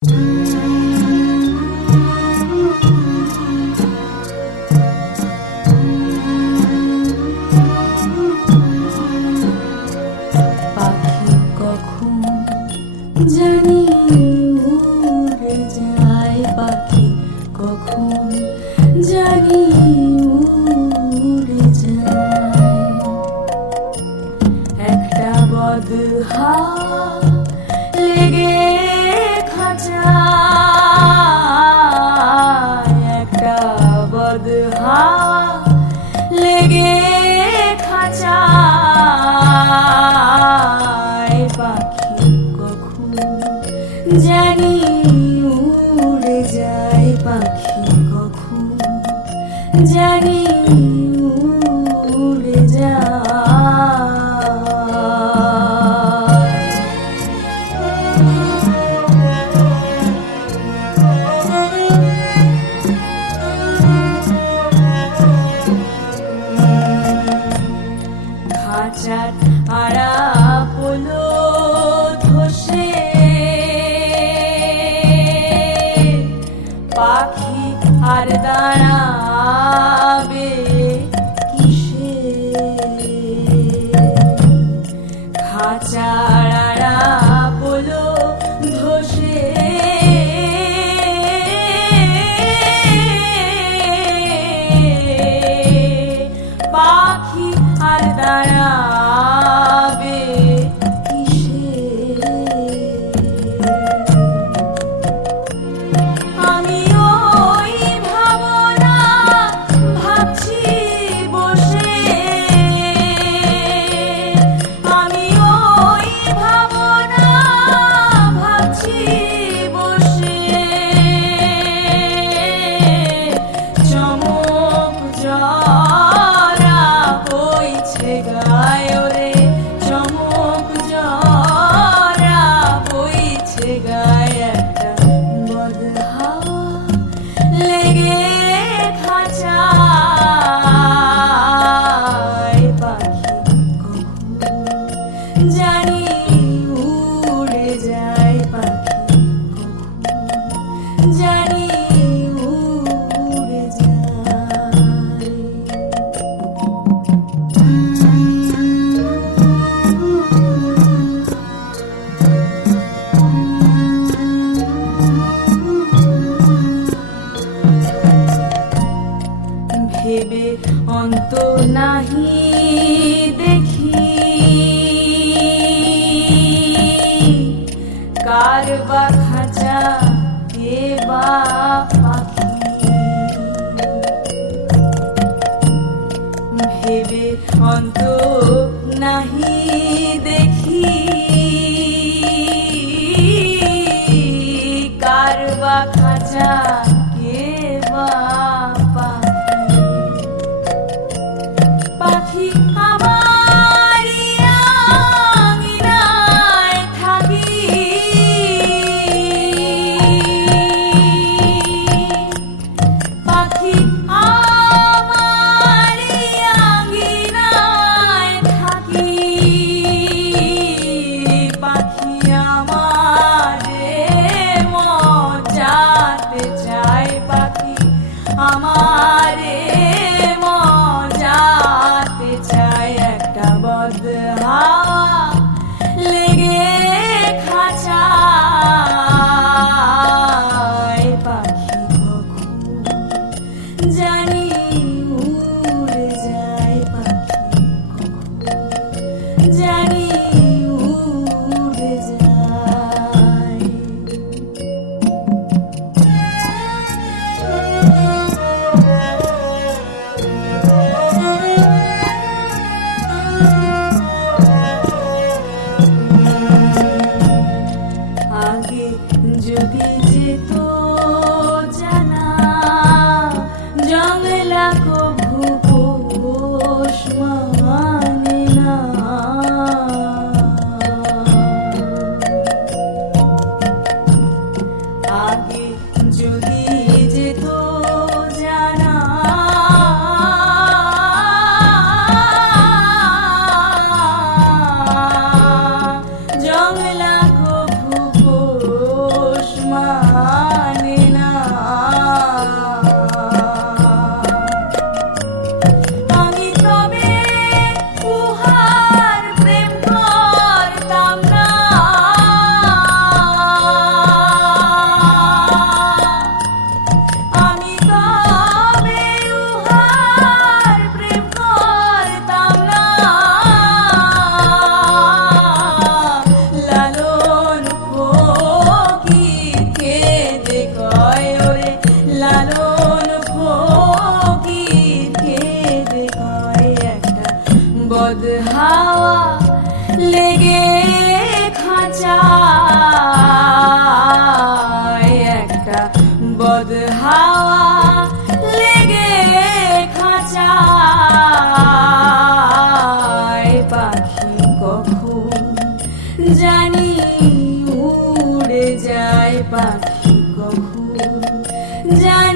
পাখি কখন জানি উড়ে যায়, পাখি কখন জানি উড়ে যায়। একটা বদহা লেগে খাঁচায়, একটা বদহা লেগে খাঁচায়। পাখি কখন জানি উড়ে যায়, পাখি কখন জানি উড়ে যায়। খাঁচার আড়াপোলো ধসে পাখি আর দাঁড়াবে কিসে? খাঁচার আড়াপোলো ধসে পাখি আর দাঁড়াবে কিসে? আমি ওই ভাবনা ভাবছি বসে, আমি ওই ভাবনা ভাবছি বসে। চমক জরা বইছে গায়ে রে, চমক জরা বইছে গায়ে। একটা বদহা লেগে খাঁচায়, পাখি কখন জানি উড়ে যায়, পাখি কখন জানি উড়ে যায়। ভেবে অন্ত নাহি দেখি, কার বা খাঁচা কে বা পাখি। ভেবে অন্ত নাহি দেখি, কার বা খাঁচা কে বা পাখি। পাখি আমারি আঙিনায় থাকি, পাখি আমারি আঙিনায় থাকি। পাখি আমারে মজাতে চায়, পাখি আমারে মজাতে চায়। একটা বদহা লেগে খাঁচায়, পাখি কখন জানি উড়ে যায়, পাখি কখন জানি উড়ে যায়। আগে যদি যেত জানা, জংলা কভু পোষ মানে না। আগে যদি যেত জানা, জংলা কভু পোষ পাখি কখন জানে